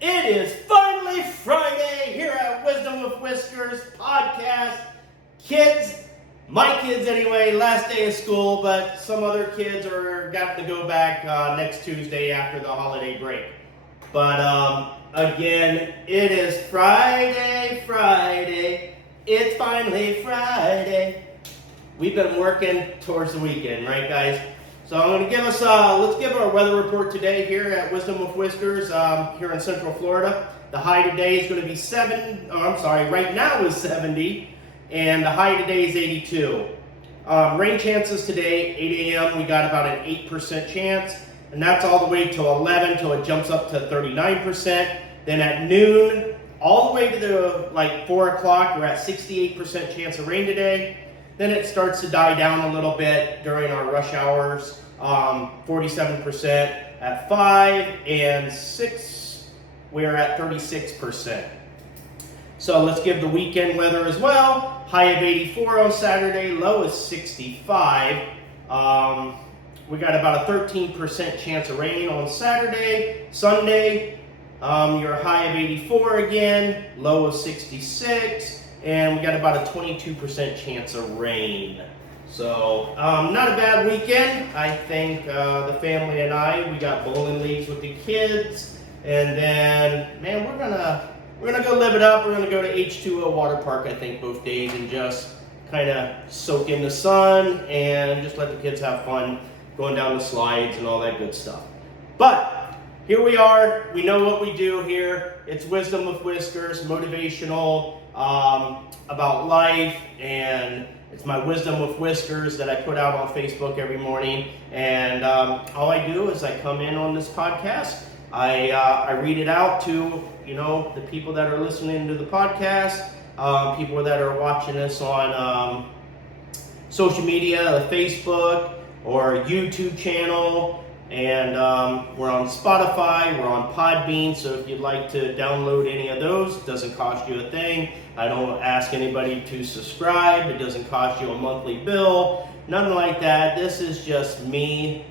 It is finally Friday here at Wisdom with Whiskers podcast. Kids, my kids anyway, last day of school, but some other kids are got to go back next Tuesday after the holiday break. But again, it is Friday. It's finally Friday. We've been working towards the weekend, right, guys? So I'm going to give us, let's give our weather report today here at Wisdom with Whiskers here in Central Florida. The high today is going to be right now is 70, and the high today is 82. Rain chances today, 8 a.m., we got about an 8% chance, and that's all the way till 11 till it jumps up to 39%. Then at noon, all the way to the 4 o'clock, we're at 68% chance of rain today. Then it starts to die down a little bit during our rush hours, 47% at 5 and 6, we're at 36%. So let's give the weekend weather as well. High of 84 on Saturday, low is 65. We got about a 13% chance of rain on Saturday. Sunday, your high of 84 again, low of 66. And we got about a 22% chance of rain. So, not a bad weekend. I think the family and I, we got bowling leagues with the kids. And then, man, we're gonna go live it up. We're gonna go to H2O Water Park, I think, both days and just kind of soak in the sun and just let the kids have fun going down the slides and all that good stuff. But here we are. We know what we do here. It's Wisdom with Whiskers, motivational, about life, and it's my Wisdom with Whiskers that I put out on Facebook every morning. And all I do is I come in on this podcast. I read it out to the people that are listening to the podcast, people that are watching us on social media, Facebook or YouTube channel. And we're on Spotify, we're on Podbean, so if you'd like to download any of those, it doesn't cost you a thing. I don't ask anybody to subscribe, it doesn't cost you a monthly bill, nothing like that. This is just me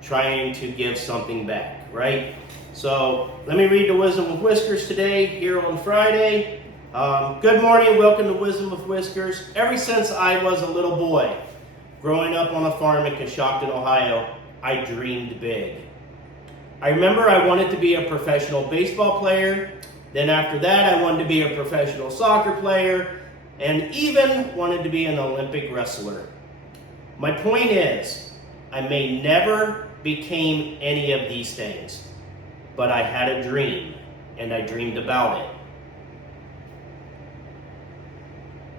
trying to give something back, right? So let me read the Wisdom with Whiskers today, here on Friday. Good morning, welcome to Wisdom with Whiskers. Ever since I was a little boy, growing up on a farm in Coshocton, Ohio, I dreamed big. I remember I wanted to be a professional baseball player. Then after that, I wanted to be a professional soccer player and even wanted to be an Olympic wrestler. My point is, I may never became any of these things, but I had a dream and I dreamed about it.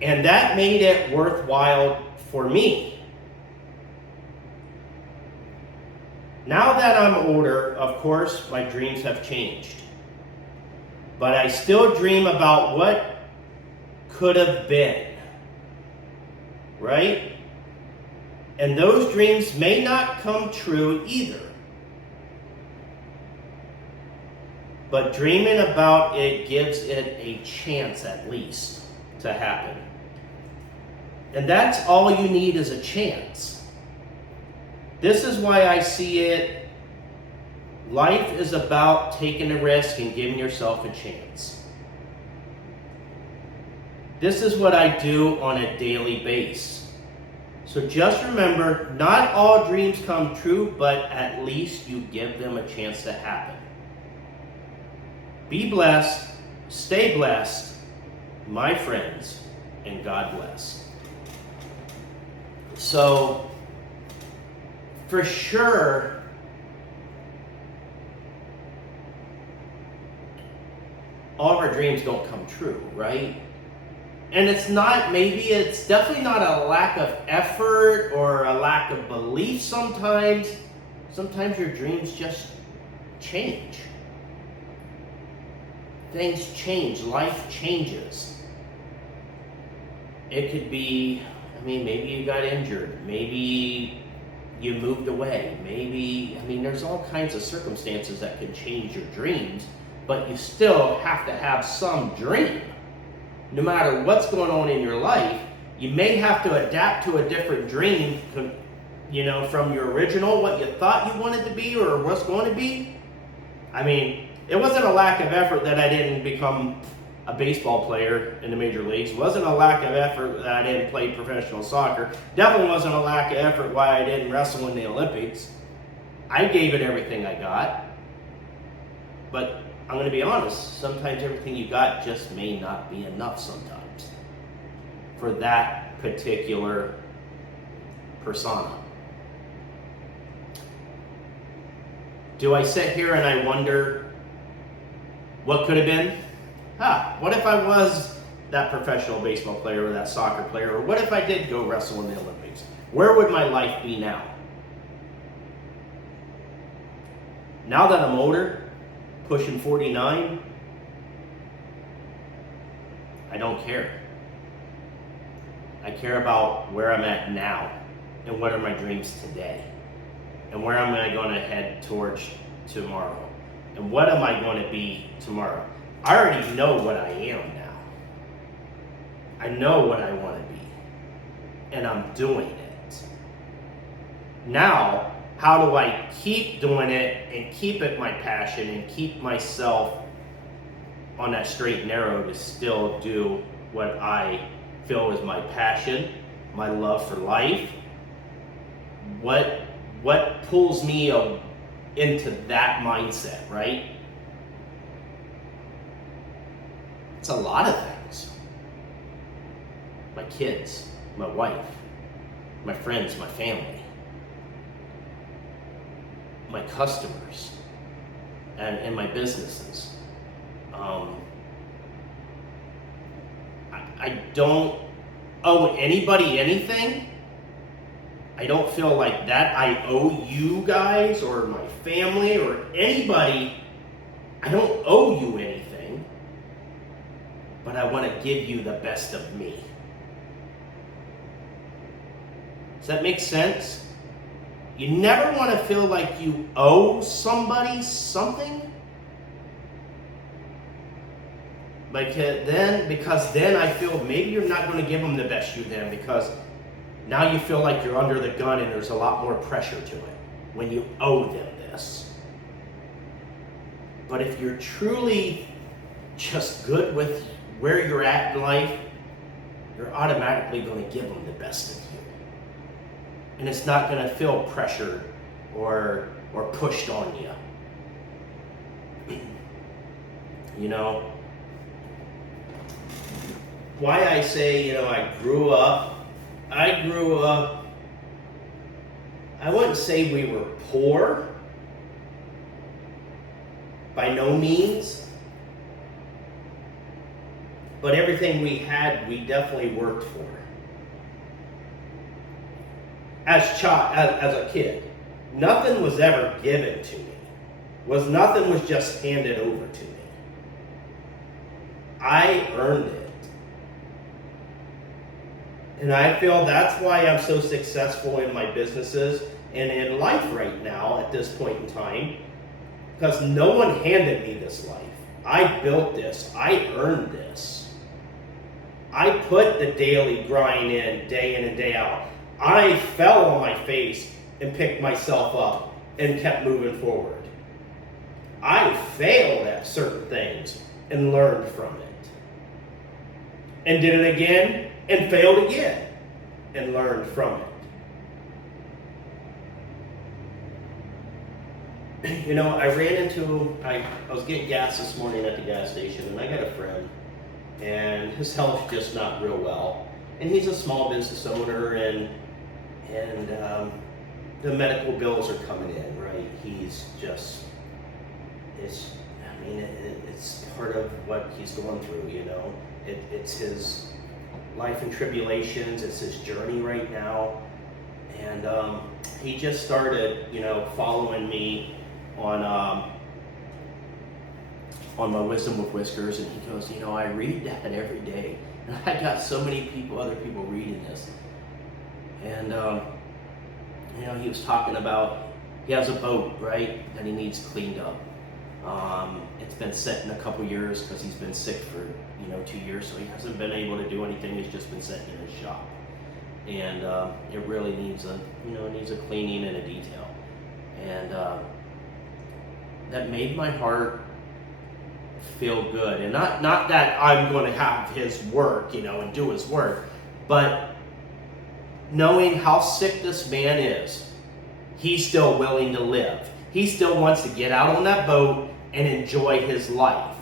And that made it worthwhile for me. Now that I'm older, of course, my dreams have changed. But I still dream about what could have been. Right? And those dreams may not come true either. But dreaming about it gives it a chance at least to happen. And that's all you need is a chance. This is why I see it. Life is about taking a risk and giving yourself a chance. This is what I do on a daily basis. So just remember, not all dreams come true, but at least you give them a chance to happen. Be blessed, stay blessed, my friends, and God bless. So, for sure, all of our dreams don't come true, right? And it's definitely not a lack of effort or a lack of belief sometimes. Sometimes your dreams just change. Things change, life changes. It could be, maybe you got injured, maybe you moved away, there's all kinds of circumstances that can change your dreams, but you still have to have some dream. No matter what's going on in your life, you may have to adapt to a different dream, from your original, what you thought you wanted to be or what's going to be. It wasn't a lack of effort that I didn't become a baseball player in the major leagues. It wasn't a lack of effort that I didn't play professional soccer. Definitely wasn't a lack of effort why I didn't wrestle in the Olympics. I gave it everything I got. But I'm going to be honest, sometimes everything you got just may not be enough sometimes for that particular persona. Do I sit here and I wonder what could have been? What if I was that professional baseball player or that soccer player? Or what if I did go wrestle in the Olympics? Where would my life be now? Now that I'm older, pushing 49, I don't care. I care about where I'm at now and what are my dreams today and where am I going to head towards tomorrow and what am I going to be tomorrow. I already know what I am now. I know what I want to be and I'm doing it. Now, how do I keep doing it and keep it my passion and keep myself on that straight and narrow to still do what I feel is my passion, my love for life? What pulls me into that mindset, right? It's a lot of things. My kids, my wife, my friends, my family, my customers, and my businesses. I don't owe anybody anything. I don't feel like that I owe you guys or my family or anybody. I don't owe you anything, but I want to give you the best of me. Does that make sense? You never want to feel like you owe somebody something. Because then I feel maybe you're not going to give them the best you then, because now you feel like you're under the gun and there's a lot more pressure to it when you owe them this. But if you're truly just good with where you're at in life, you're automatically going to give them the best of you. And it's not going to feel pressured or pushed on you. You know, why I say, I grew up, I wouldn't say we were poor, by no means, but everything we had, we definitely worked for. As a kid, nothing was ever given to me. Nothing was just handed over to me. I earned it. And I feel that's why I'm so successful in my businesses and in life right now at this point in time, because no one handed me this life. I built this. I earned this. I put the daily grind in and day out. I fell on my face and picked myself up and kept moving forward. I failed at certain things and learned from it. And did it again and failed again and learned from it. I was getting gas this morning at the gas station, and I got a friend, and his health's just not real well. And he's a small business owner, and the medical bills are coming in, right? He's just, it's part of what he's going through, It's his life and tribulations, it's his journey right now. And he just started, following me on my Wisdom with Whiskers, and he goes, I read that every day. And I got so many other people reading this. And, he was talking about, he has a boat, right, that he needs cleaned up. It's been sitting a couple years because he's been sick for, 2 years, so he hasn't been able to do anything. He's just been sitting in his shop. And it really needs a cleaning and a detail. And that made my heart feel good. And not that I'm going to have his work, and do his work, but knowing how sick this man is, he's still willing to live. He still wants to get out on that boat and enjoy his life,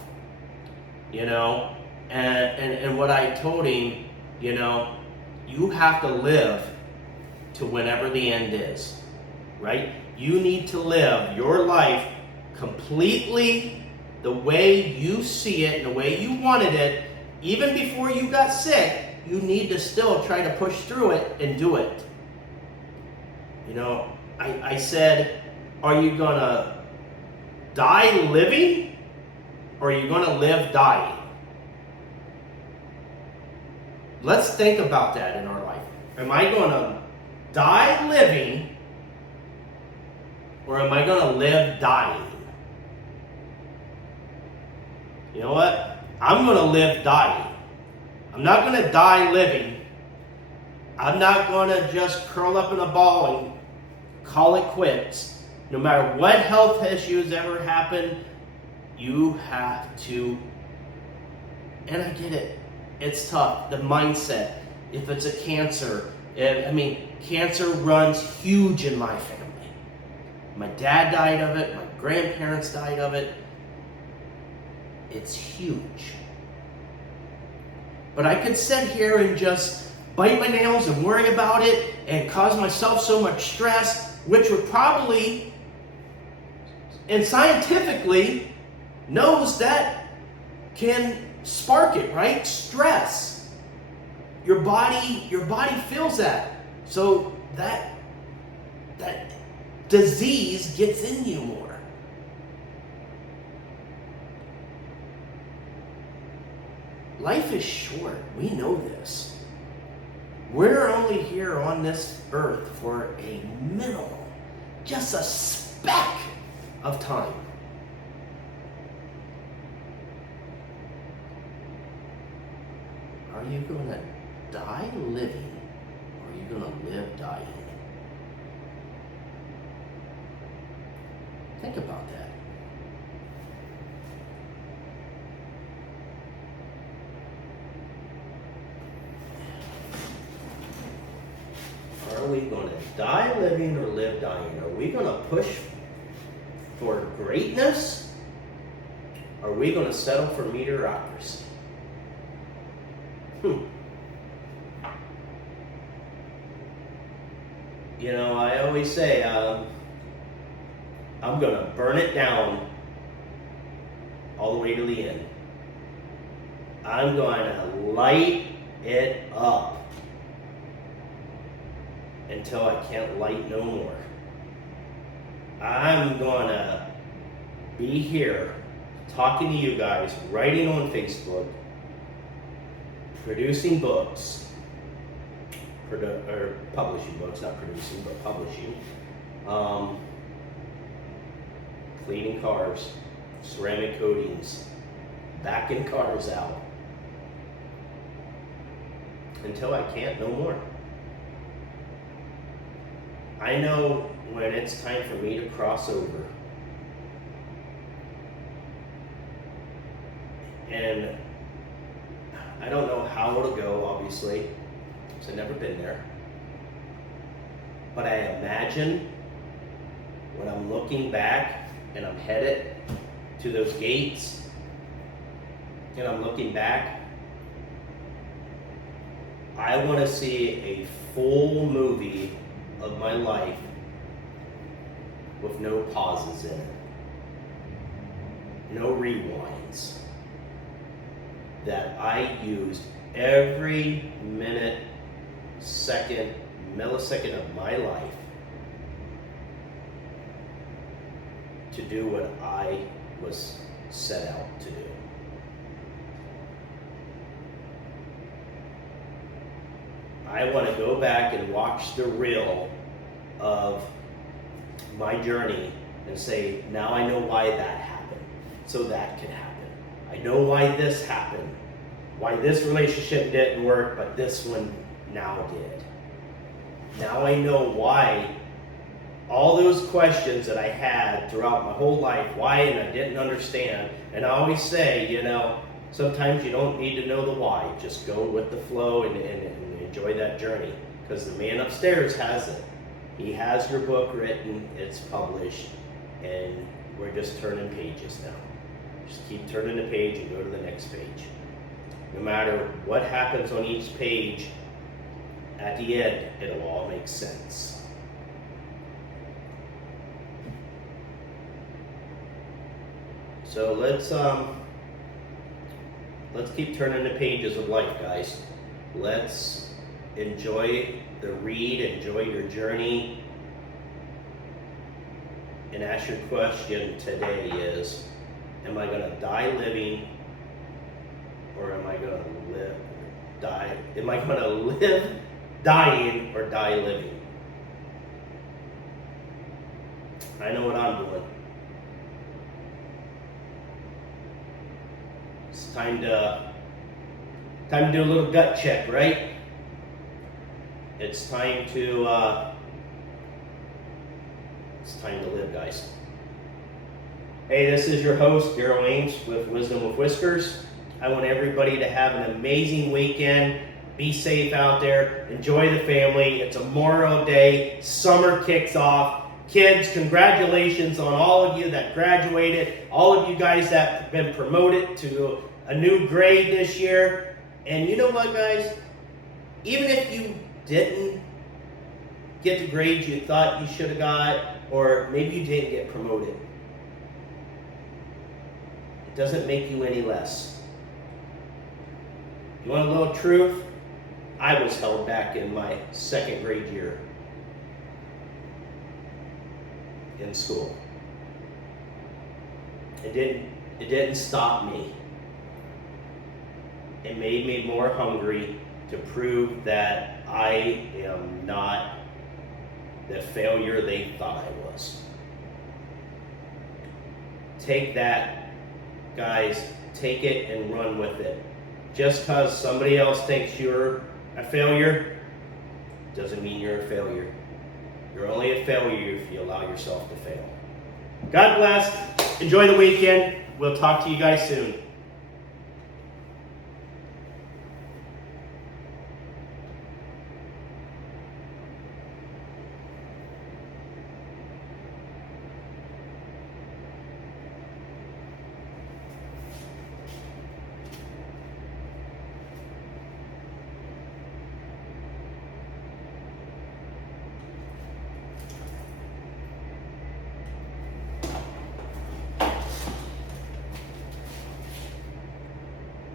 and what I told him, you have to live to whenever the end is, right? You need to live your life completely the way you see it and the way you wanted it. Even before you got sick, you need to still try to push through it and do it. I said, are you going to die living, or are you going to live dying? Let's think about that in our life. Am I going to die living, or am I going to live dying? You know what? I'm going to live dying. I'm not going to die living. I'm not going to just curl up in a ball and call it quits. No matter what health issues ever happen, you have to, and I get it, it's tough, the mindset. If it's a cancer, cancer runs huge in my family. My dad died of it, my grandparents died of it. It's huge. But I could sit here and just bite my nails and worry about it and cause myself so much stress, which would probably, and scientifically, knows that can spark it, right? Stress. Your body feels that. So that disease gets in you more. Life is short. We know this. We're only here on this earth for a minimal, just a speck of time. Are you going to die living, or are you going to live dying? Think about that. Are we going to die living or live dying? Are we going to push for greatness? Or are we going to settle for mediocrity? I always say, I'm going to burn it down all the way to the end. I'm going to light it up until I can't light no more. I'm going to be here talking to you guys, writing on Facebook, producing books, or publishing books, not producing, but publishing, cleaning cars, ceramic coatings, backing cars out, until I can't no more. I know when it's time for me to cross over. And I don't know how it'll go, obviously, because I've never been there. But I imagine when I'm looking back and I'm headed to those gates and I'm looking back, I want to see a full movie of my life with no pauses in it, no rewinds, that I used every minute, second, millisecond of my life to do what I was set out to do. I want to go back and watch the reel of my journey and say, now I know why that happened, so that can happen. I know why this happened, why this relationship didn't work, but this one now did. Now I know why all those questions that I had throughout my whole life, why, and I didn't understand. And I always say, sometimes you don't need to know the why. Just go with the flow and enjoy that journey. Because the man upstairs has it. He has your book written, it's published, and we're just turning pages now. Just keep turning the page and go to the next page. No matter what happens on each page, at the end, it'll all make sense. So let's keep turning the pages of life, guys. Let's enjoy the read, enjoy your journey. And ask your question today is, am I going to die living, or am I going to live, die? Am I going to live dying or die living? I know what I'm doing. It's time to do a little gut check, right? It's time to live, guys. Hey, this is your host, Daryl Ames with Wisdom with Whiskers. I want everybody to have an amazing weekend. Be safe out there. Enjoy the family. It's Memorial Day. Summer kicks off. Kids, congratulations on all of you that graduated, all of you guys that have been promoted to a new grade this year. And you know what, guys? Even if you didn't get the grades you thought you should have got, or maybe you didn't get promoted, it doesn't make you any less. You want a little truth? I was held back in my second grade year in school. It didn't stop me. It made me more hungry to prove that I am not the failure they thought I was. Take that, guys. Take it and run with it. Just because somebody else thinks you're a failure doesn't mean you're a failure. You're only a failure if you allow yourself to fail. God bless. Enjoy the weekend. We'll talk to you guys soon.